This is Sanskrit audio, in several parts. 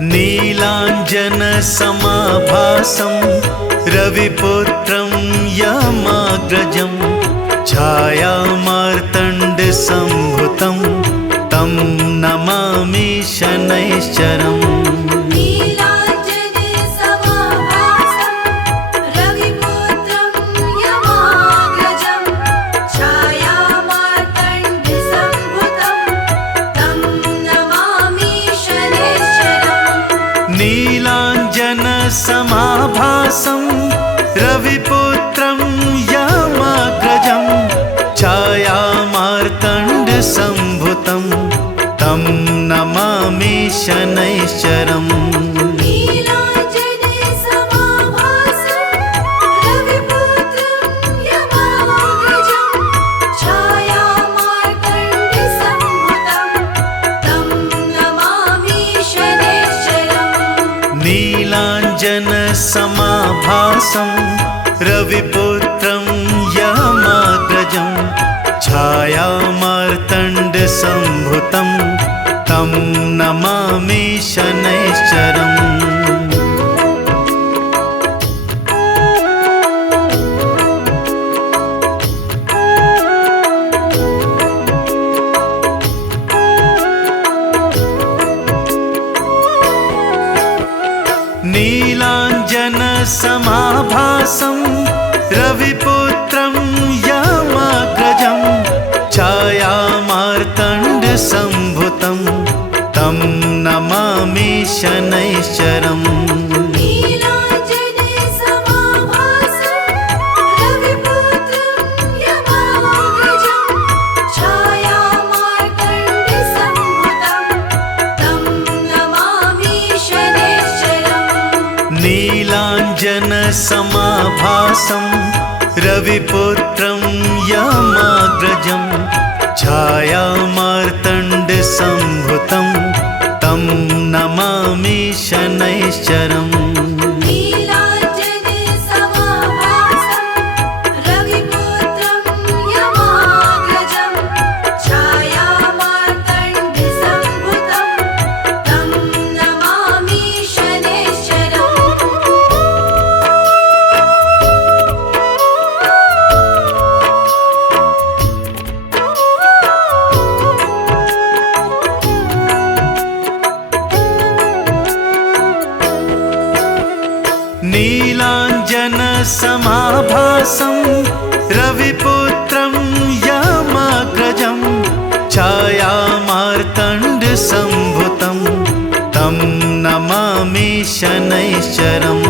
नीलाञ्जनसमाभासं रविपुत्रं यमाग्रजं छायामार्तण्डसम्भुतं तं नमामि शनैश्चरम्। नीलाञ्जनसमाभासं रविपुत्रं यमाग्रजं छायामार्तण्डसम्भुतं तं नमामि शनैश्चरम्। नीलाञ्जनसमाभासं रविपुत्रं यमाग्रजं छायामार्तण्डसम्भुतं तं नमामि शनैश्चरम्। नीलाञ्जनसमाभासं रविपुत्रं यमाग्रजं छायामार्तण्डसम्भुतं तं नमामि शनैश्चरम्। नीलाञ्जनसमाभासं रविपुत्रं यमाग्रजं छायामार्तण्डसम्भुतं तं नमामि शनैश्चरम्। नीलाञ्जनसमाभासं रविपुत्रं यमाग्रजं छायामार्तण्डसम्भुतं तं नमामि शनैश्चरम्।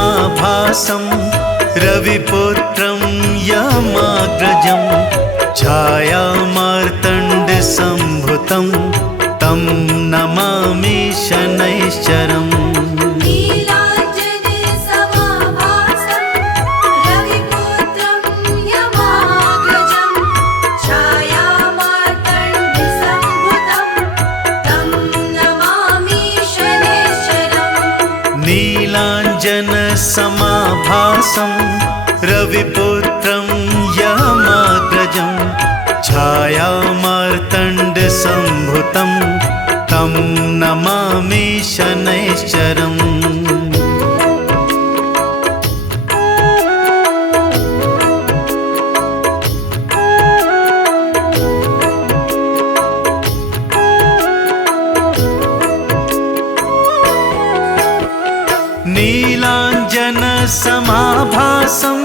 नीलाञ्जनसमाभासं रविपुत्रं यमाग्रजं छायामार्तण्डसम्भुतं तं नमामि शनैश्चरम्। नीलाञ्जनसमाभासं रविपुत्रं यमाग्रजं छायामार्तण्डसम्भुतं तं नमामि शनैश्चरम्। नीलाञ्जनसमाभासं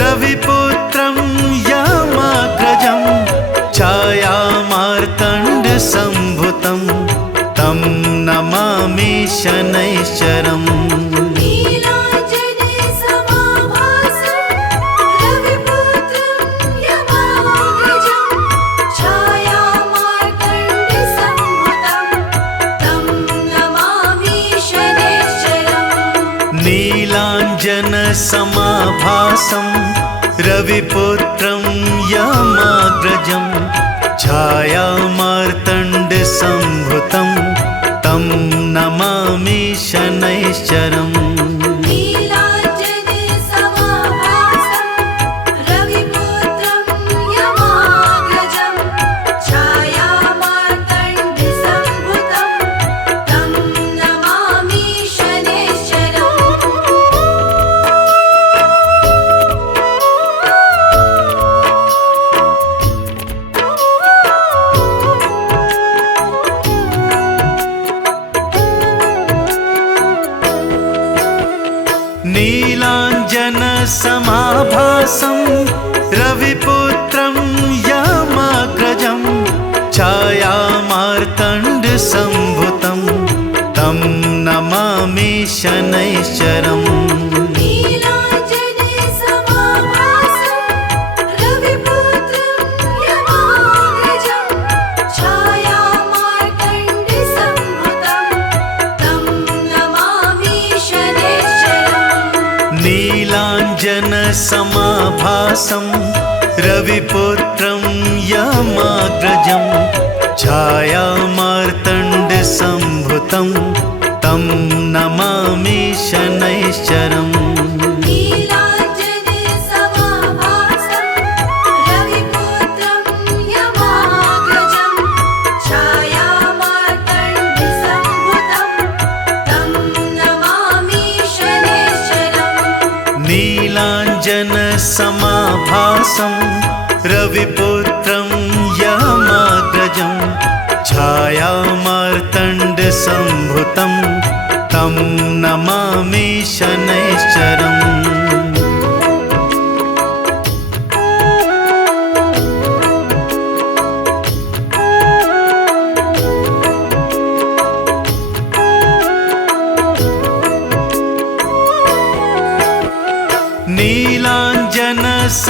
रविपुत्रं यमाग्रजं छायामार्तण्डसम्भुतं तं नमामि शनैश्चरम्। नीलाञ्जनसमाभासं रविपुत्रं यमाग्रजं छायामार्तण्डसम्भुतं रविपुत्रं यमाग्रजं छायामार्तण्डसम्भुतं तं नमामि शनैश्चरम्। नीलाञ्जनसमाभासं रविपुत्रं यमाग्रजं छायामार्तण्डसम्भुतं तं नमामि शनैश्चरम्। नीलाञ्जनसमाभासं रविपुत्रं यमाग्रजं छायामार्तण्डसम्भुतं तं नमामि शनैश्चरम्। नीलाञ्जनसमाभासं रविपुत्रं यमाग्रजं छायामार्तण्डसम्भुतं तं नमामि शनैश्चरम्।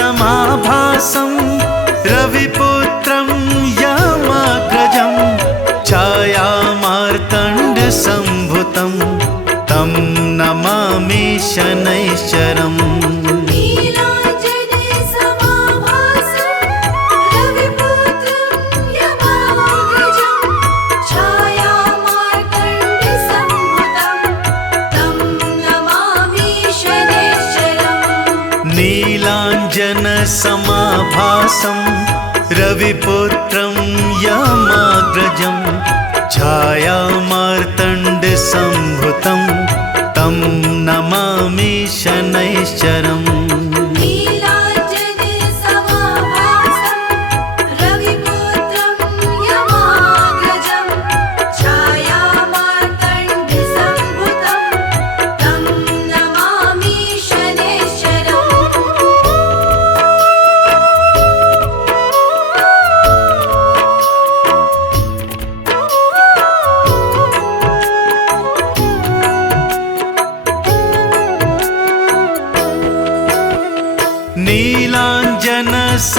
नीलाञ्जनसमाभासं रविपुत्रं यमाग्रजं छायामार्तण्डसम्भुतं तं नमामि शनैश्चरम्। नीलाञ्जनसमाभासं रविपुत्रं यमाग्रजं छायामार्तण्डसम्भुतं तं नमामि शनैश्चरम्।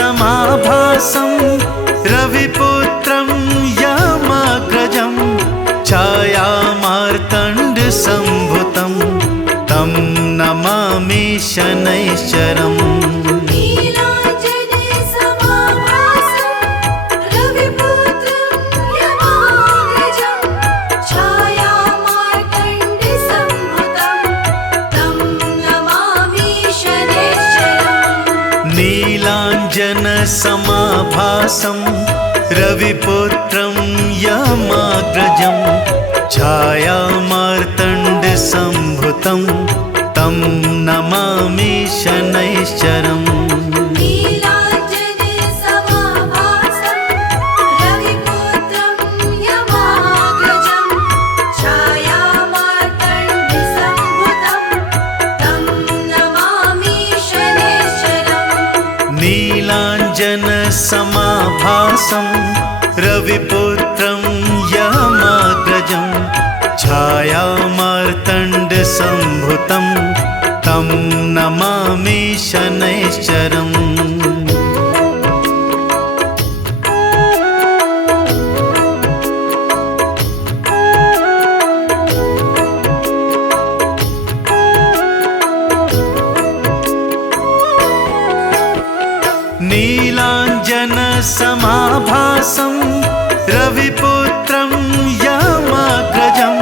नीलाञ्जनसमाभासं रविपुत्रं यमाग्रजं छायामार्तण्डसम्भुतं तं नमामि शनैश्चरम्। नीलाञ्जनसमाभासं रविपुत्रं यमाग्रजं छायामार्तण्डसम्भुतं तं नमामि शनैश्चरम्। नीलाञ्जनसमाभासं रविपुत्रं यमाग्रजं छायामार्तण्डसम्भुतं तं नमामि शनैश्चरम्। नीलाञ्जनसमाभासं रविपुत्रं यमाग्रजं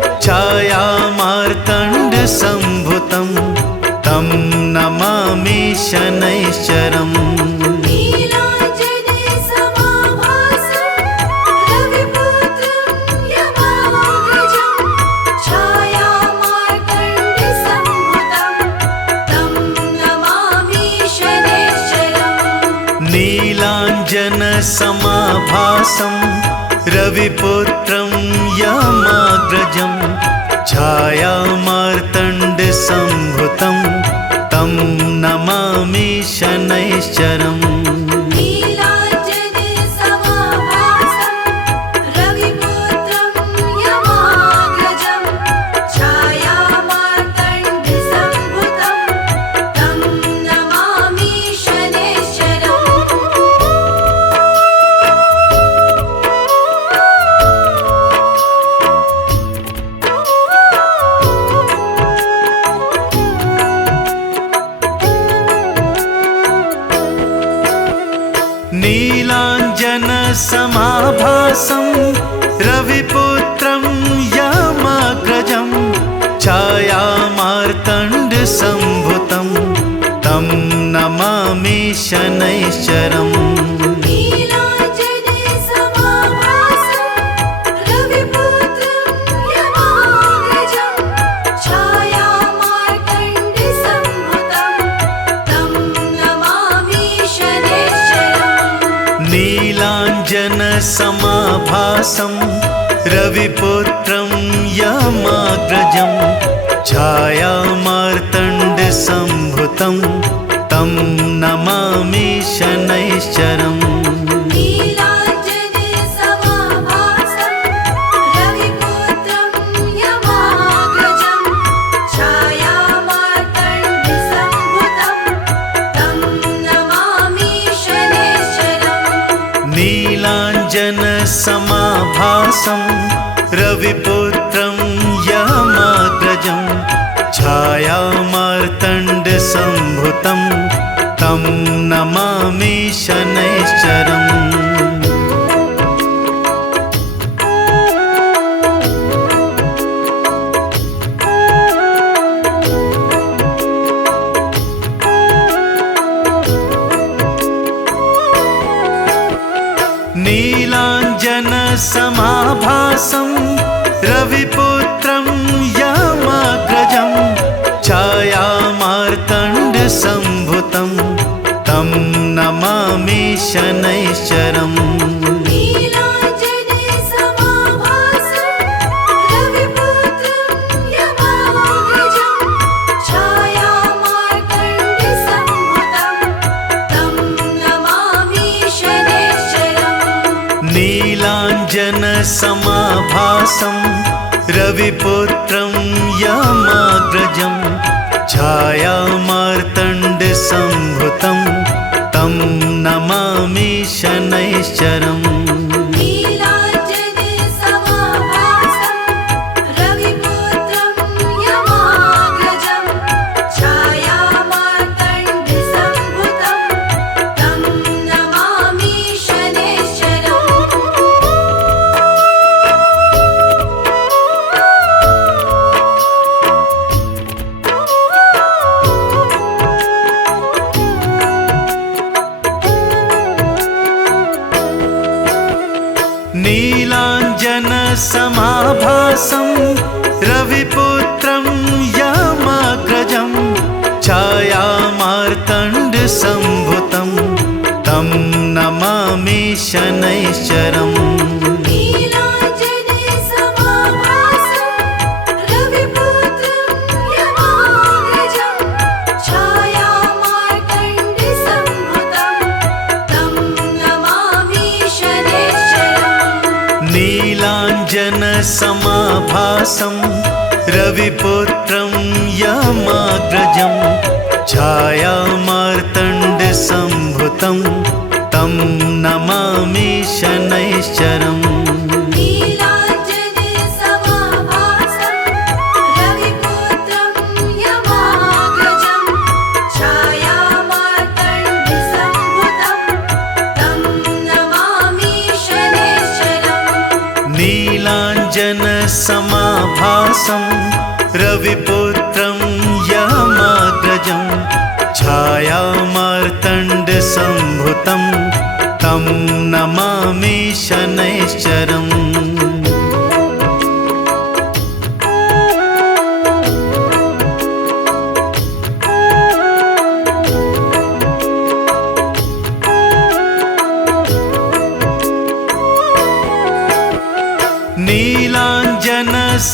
छायामार्तण्डसम्भुतं तं नमामि शनैश्चरम्। शनैश्चरम् नीलाञ्जनसमाभासं रविपुत्रं यामाग्रजं छायामार्तण्डसम्भुतं तं नमामि शनैश्चरम् नीलाञ्जनसमाभासं रविपुत्रं यामाग्रजं छायामार्तण्डसम्भुतं तं नमामि शनैश्चरम् नीलाञ्जनसमाभासं रविपुत्रं यामाग्रजं छायामार्तण्डसम्भुतं तं नमामि शनैश्चरम् नीलाञ्जनसमाभासं रविपुत्रं यामाग्रजं छायामार्तण्डसम्भुतं तं नमामि शनैश्चरम् नीलाञ्जनसमाभासं रविपुत्रं यामाग्रजं छायामार्तण्डसम्भुतं तं नमामि शनैश्चरम् नीलाञ्जनसमाभासं रविपुत्रं यामाग्रजं छायामार्तण्डसम्भुतं तं नमामि शनैश्चरम् नीलाञ्जनसमाभासं रविपुत्रं यामाग्रजं छायामार्तण्डसम्भुतं तं नमामि शनैश्चरम् नीलाञ्जनसमाभासं रविपुत्रं यामाग्रजं छायामार्तण्डसम्भुतं तं नमामि शनैश्चरम्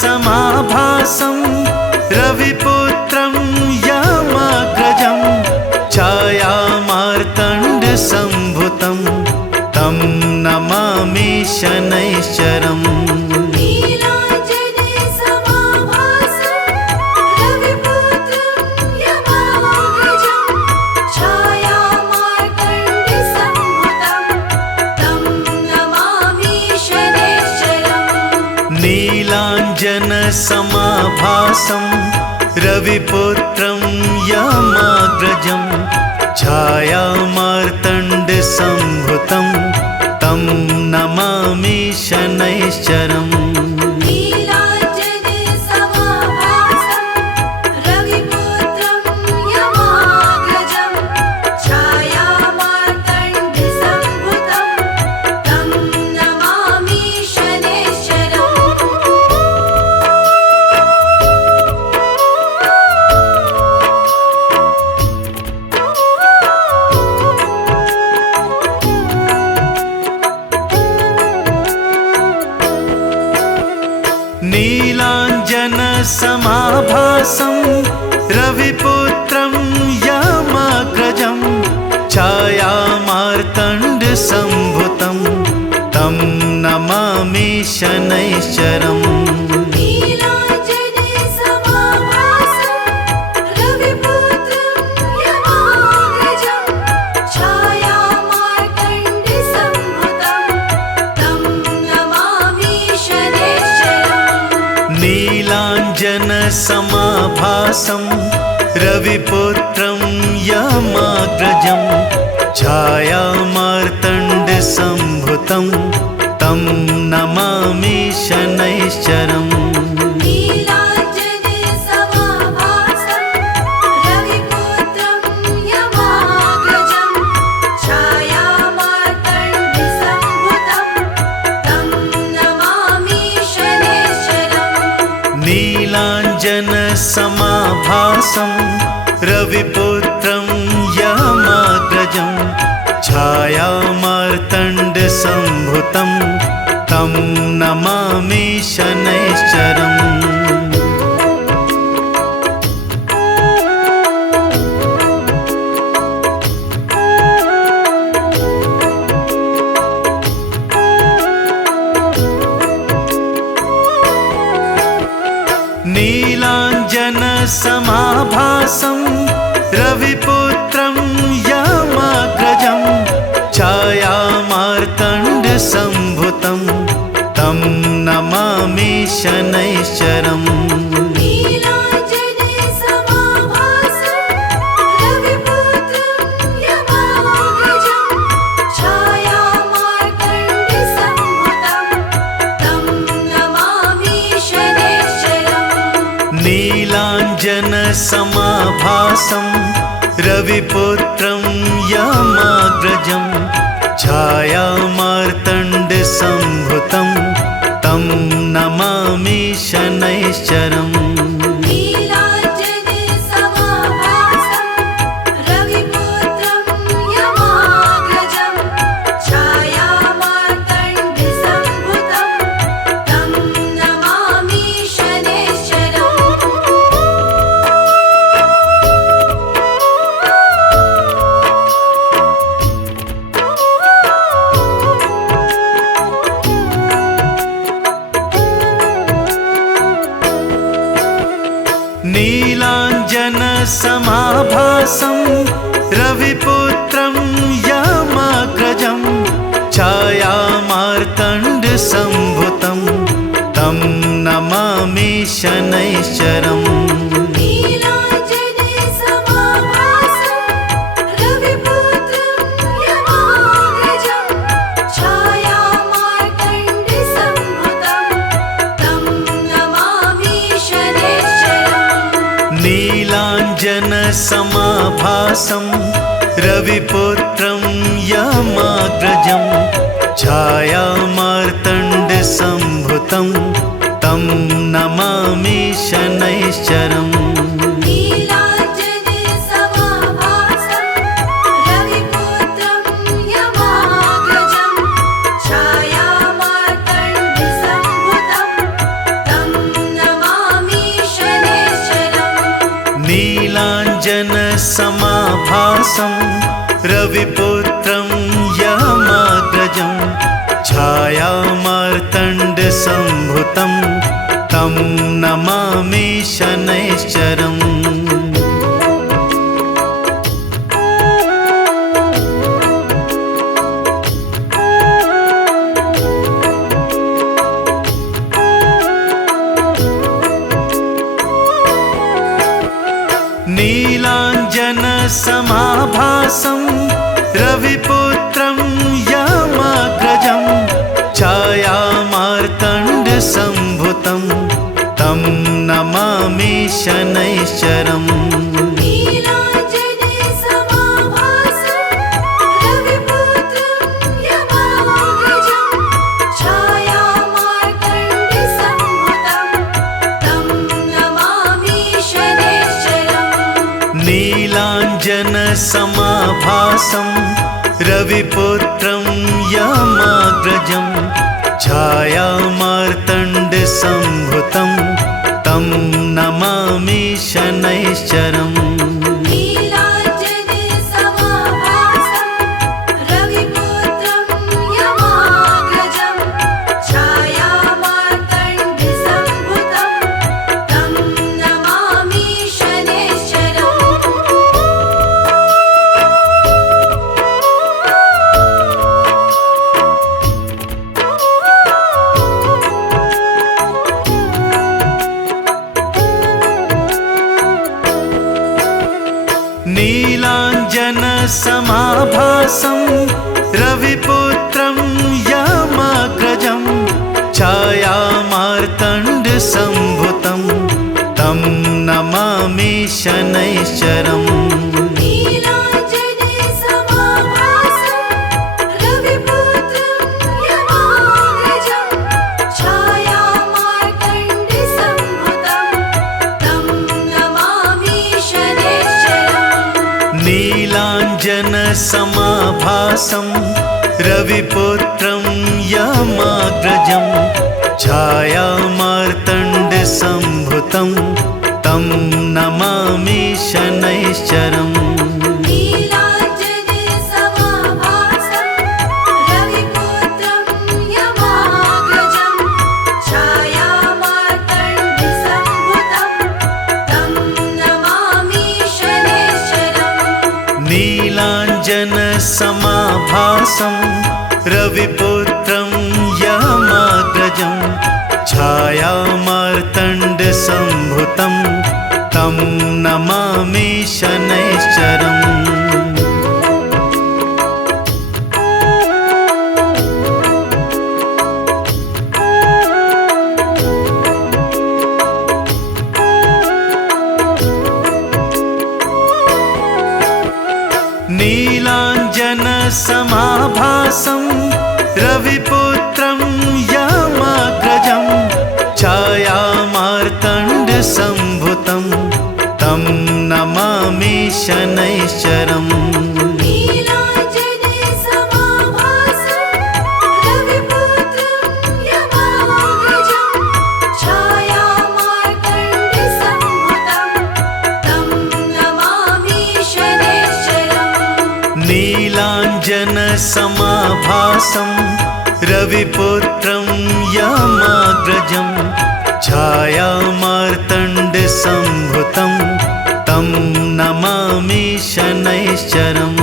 नीलाञ्जनसमाभासं रविपुत्रं यामाग्रजं छायामार्तण्डसम्भुतं नीलाञ्जनसमाभासं रविपुत्रं यमाग्रजं छायामार्तण्डसम्भुतं तं नमामि शनैश्चरम्। नीलाञ्जनसमाभासं रविपुत्रं यमाग्रजं छायामार्तण्डसम्भुतं तं नमामि शनैश्चरम्। नीलाञ्जनसमाभासं रविपुत्रं यमाग्रजं छायामार्तण्डसम्भुतं तं नमामि शनैश्चरम्। नीलाञ्जनसमाभासं रविपुत्रं यमाग्रजं छायामार्तण्डसम्भुतं तं नमामि शनैश्चरम्। नीलाञ्जनसमाभासं रविपुत्रं यमाग्रजं छायामार्तण्डसम्भुतं तं नमामि शनैश्चरम्। नीलाञ्जनसमाभासं रविपुत्रं यमाग्रजं छायामार्तण्डसम्भुतं तं नमामि शनैश्चरम्। नीलाञ्जनसमाभासं रविपुत्रं यमाग्रजं छायामार्तण्डसम्भुतं तं नमामि शनैश्चरम्। नीलाञ्जनसमाभासं रविपुत्रं यमाग्रजं छायामार्तण्डसम्भुतं तं नमामि शनैश्चरम्। नीलाञ्जनसमाभासं रविपुत्रं यमाग्रजं छायामार्तण्डसम्भुतं तं नमामि शनैश्चरम्। समाभासं रविपुत्रं यमाग्रजं छायामार्तण्डसम्भुतं तं नमामि शनैश्चरम्। नीलाञ्जनसमाभासं रविपुत्रं यमाग्रजं छायामार्तण्डसम्भुतं तं नमामि शनैश्चरम्। नीलाञ्जनसमाभासं रविपुत्रं यमाग्रजं छायामार्तण्डसम्भुतं तं नमामि शनैश्चरम्। नीलाञ्जनसमाभासं रविपुत्रं यमाग्रजं छायामार्तण्डसम्भुतं तं नमामि शनैश्चरम्। नीलाञ्जनसमाभासं रविपुत्रं यमाग्रजं छायामार्तण्डसम्भुतं तं नमामि शनैश्चरम्। नीलाञ्जनसमाभासं रविपुत्रं यमाग्रजं छायामार्तण्डसम्भुतं तं नमामि शनैश्चरम्। नीलाञ्जनसमाभासं रविपुत्रं यमाग्रजं छायामार्तण्डसम्भुतं तं नमामि शनैश्चरम्।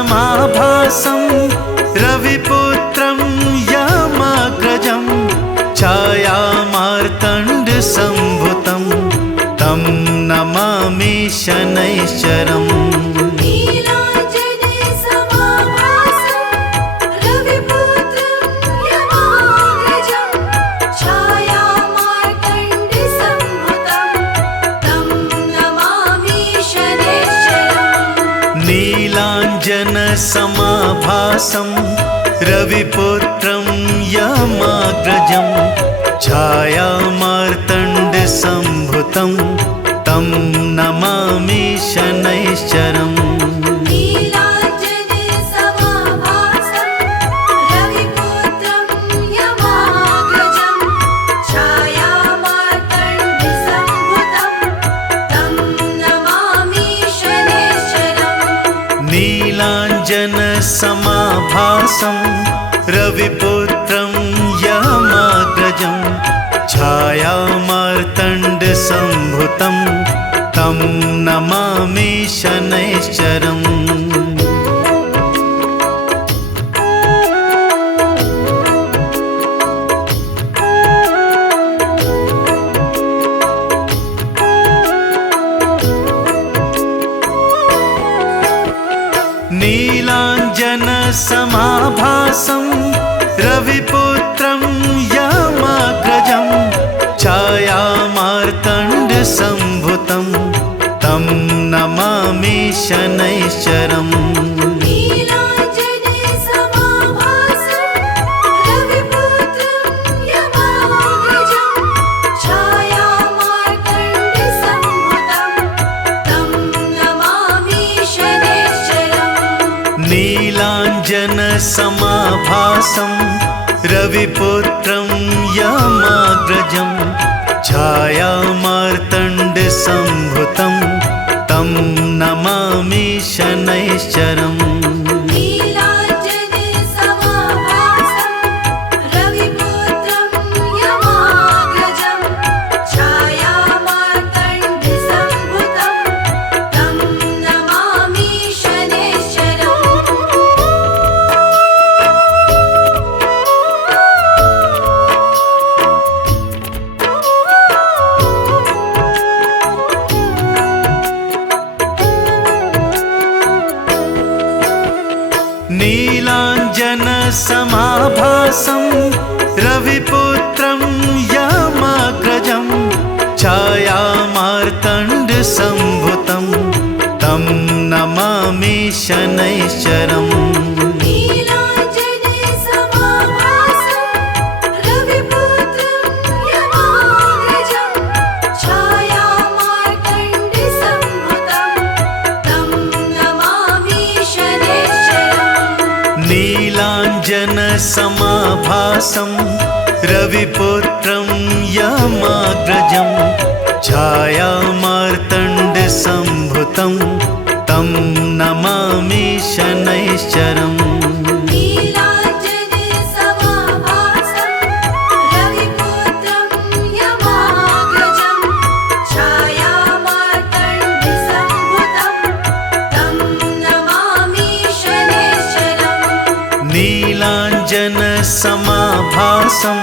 नीलाञ्जनसमाभासं रविपुत्रं यमाग्रजं छायामार्तण्डसम्भुतं तं नमामि शनैश्चरम्। नीलाञ्जनसमाभासं रविपुत्रं यमाग्रजं छायामार्तण्डसम्भुतं तं नमामि शनैश्चरम्। छायामार्तण्डसम्भुतं तं मासं रविपुत्रं यमाग्रजं छायामार्तण्डसम्भुतं तं नमामि शनैश्चरम्। नीलाञ्जनसमाभासं रविपुत्रं यमाग्रजं छायामार्तण्डसम्भुतं तं नमामि शनैश्चरम्। नीलाञ्जनसमाभासं रविपुत्रं यमाग्रजं छायामार्तण्डसम्भुतं तं नमामि शनैश्चरम्। नीलाञ्जनसमाभासं रविपुत्रं यमाग्रजं छायामार्तण्डसम्भुतं तं नमामि शनैश्चरम्। नीलाञ्जनसमाभासं रविपुत्रं यमाग्रजं छायामार्तण्डसम्भुतं तं नमामि शनैश्चरम्। नीलाञ्जनसमाभासं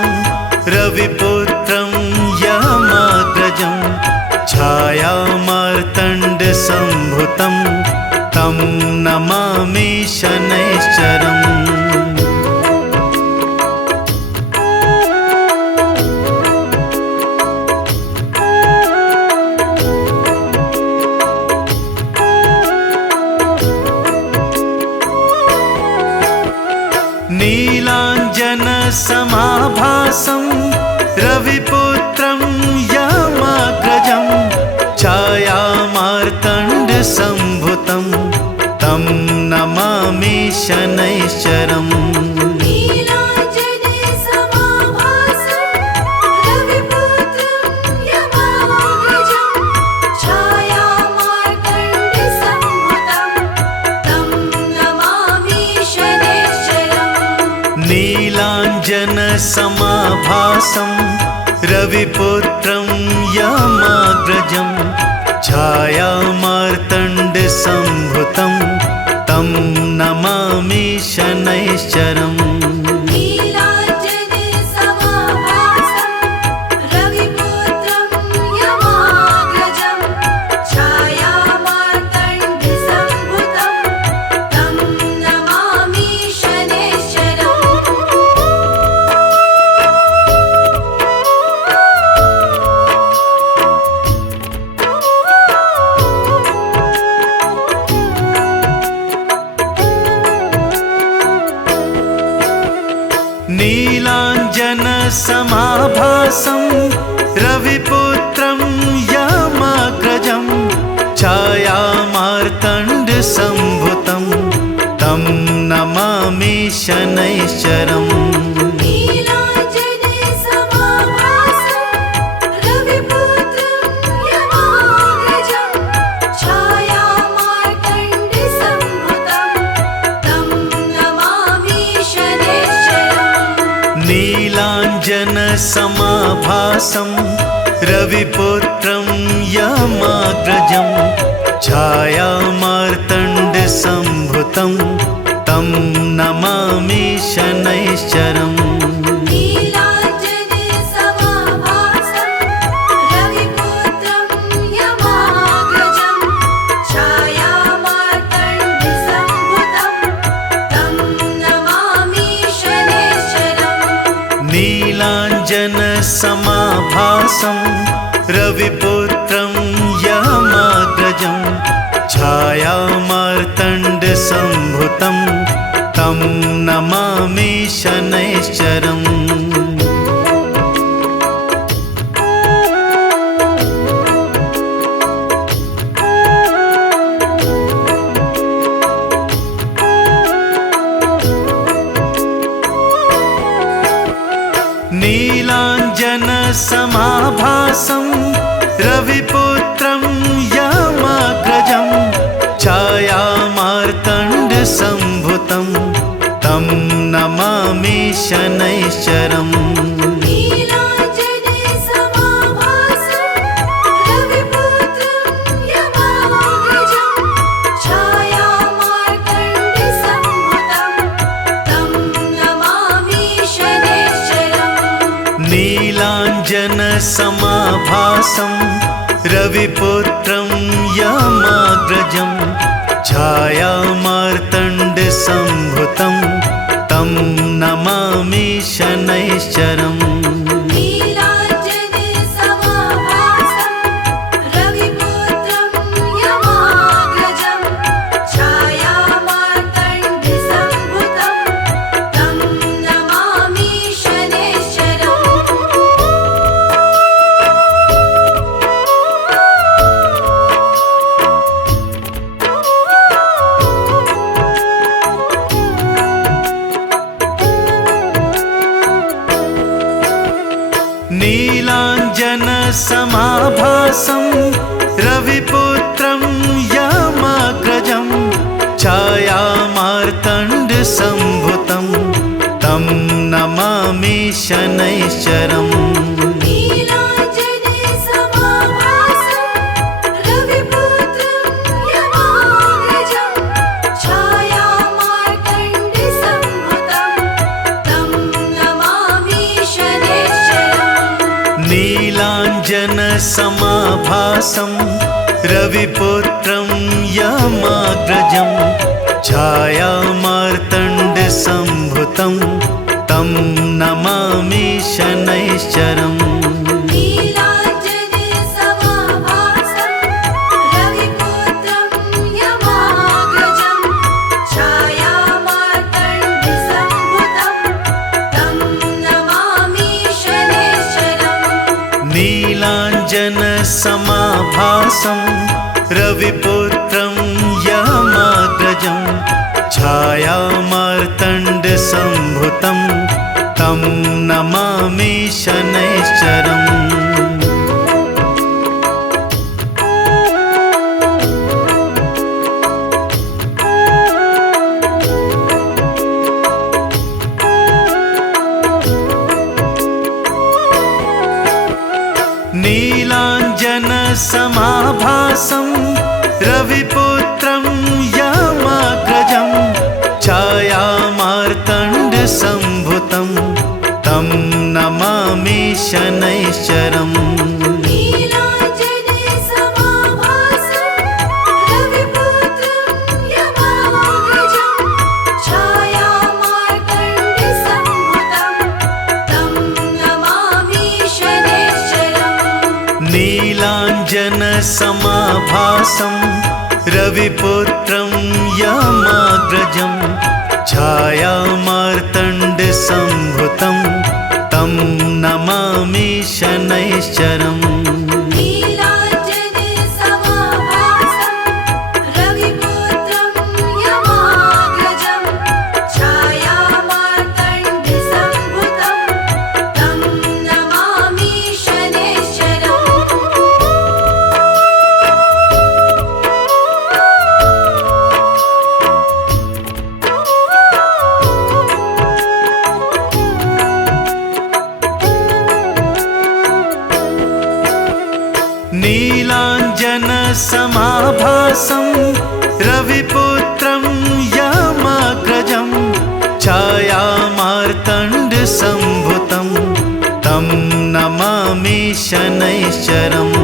रविपुत्रं यमाग्रजं छायामार्तण्डसम्भुतं तं नमामि शनैश्चरम्। नीलाञ्जनसमाभासं रविपुत्रं यमाग्रजं छायामार्तण्डसम्भुतं तं नमामि शनैश्चरम्। नीलाञ्जनसमाभासं रविपुत्रं यमाग्रजं छायामार्तण्डसम्भुतं तं नमामि शनैश्चरम्। नीलाञ्जनसमाभासं रविपुत्रं यमाग्रजं छायामार्तण्डसम्भुतं तं नमामि शनैश्चरम्। नीलाञ्जनसमाभासं रविपुत्रं यमाग्रजं छायामार्तण्डसम्भुतं तं नमामि शनैश्चरम्। नीलाञ्जनसमाभासं रविपुत्रं यमाग्रजं छायामार्तण्डसम्भुतं तं नमामि शनैश्चरम्। नीलाञ्जनसमाभासं रविपुत्रं यमाग्रजं छायामार्तण्डसम्भुतं तं नमामि शनैश्चरम्। नीलाञ्जनसमाभासं रविपुत्रं यमाग्रजं छायामार्तण्डसम्भुतं तं नमामि शनैश्चरम्। नीलाञ्जनसमाभासं रविपुत्रं यमाग्रजं छायामार्तण्डसम्भुतं तं नमामि शनैश्चरम्। नीलाञ्जनसमाभासं रविपुत्रं यमाग्रजं छायामार्तण्डसम्भुतं तं नमामि शनैश्चरम्। नीलाञ्जनसमाभासं रविपुत्रं यमाग्रजं छायामार्तण्डसम्भुतं तं नमामि शनैश्चरम्। नीलाञ्जनसमाभासं रविपुत्रं यमाग्रजं छायामार्तण्डसम्भुतं तं नमामि शनैश्चरम्। नीलाञ्जनसमाभासं रविपुत्रं यमाग्रजं छायामार्तण्डसम्भुतं तं नमामि शनैश्चरम्। समाभासं रविपुत्रं यमाग्रजं छायामार्तण्डसम्भुतं तं नमामि शनैश्चरम्।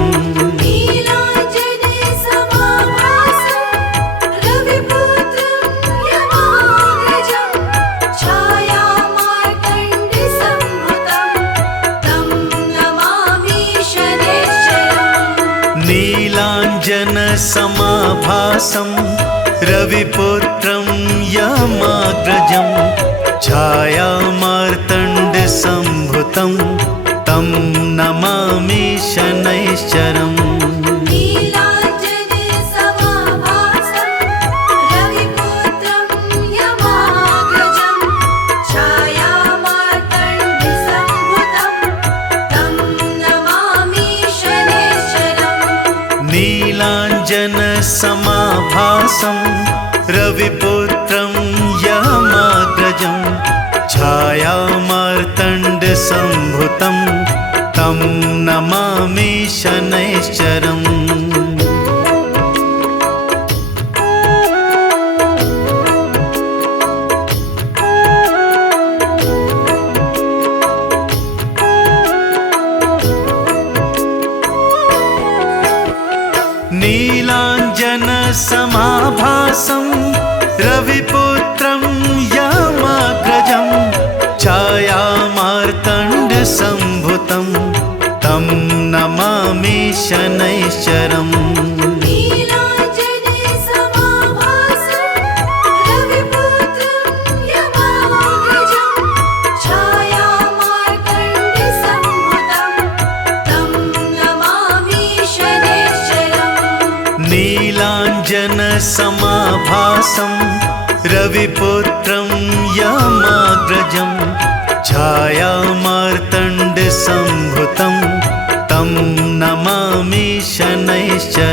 नीलाञ्जनसमाभासं रविपुत्रं यमाग्रजं छायामार्तण्डसम्भुतं तं नमामि शनैश्चरम्। नीलाञ्जनसमाभासं रविपुत्रं यमाग्रजं छायामार्तण्डसम्भुतं तं नमामि शनैश्चरम्। नीलाञ्जनसमाभासं रविपुत्रं यमाग्रजं छायामार्तण्डसम्भुतं तं नमामि शनैश्चरम्। नीलाञ्जनसमाभासं रविपुत्रं यमाग्रजं छायामार्तण्डसम्भुतं तं नमामि शनैश्चरम्।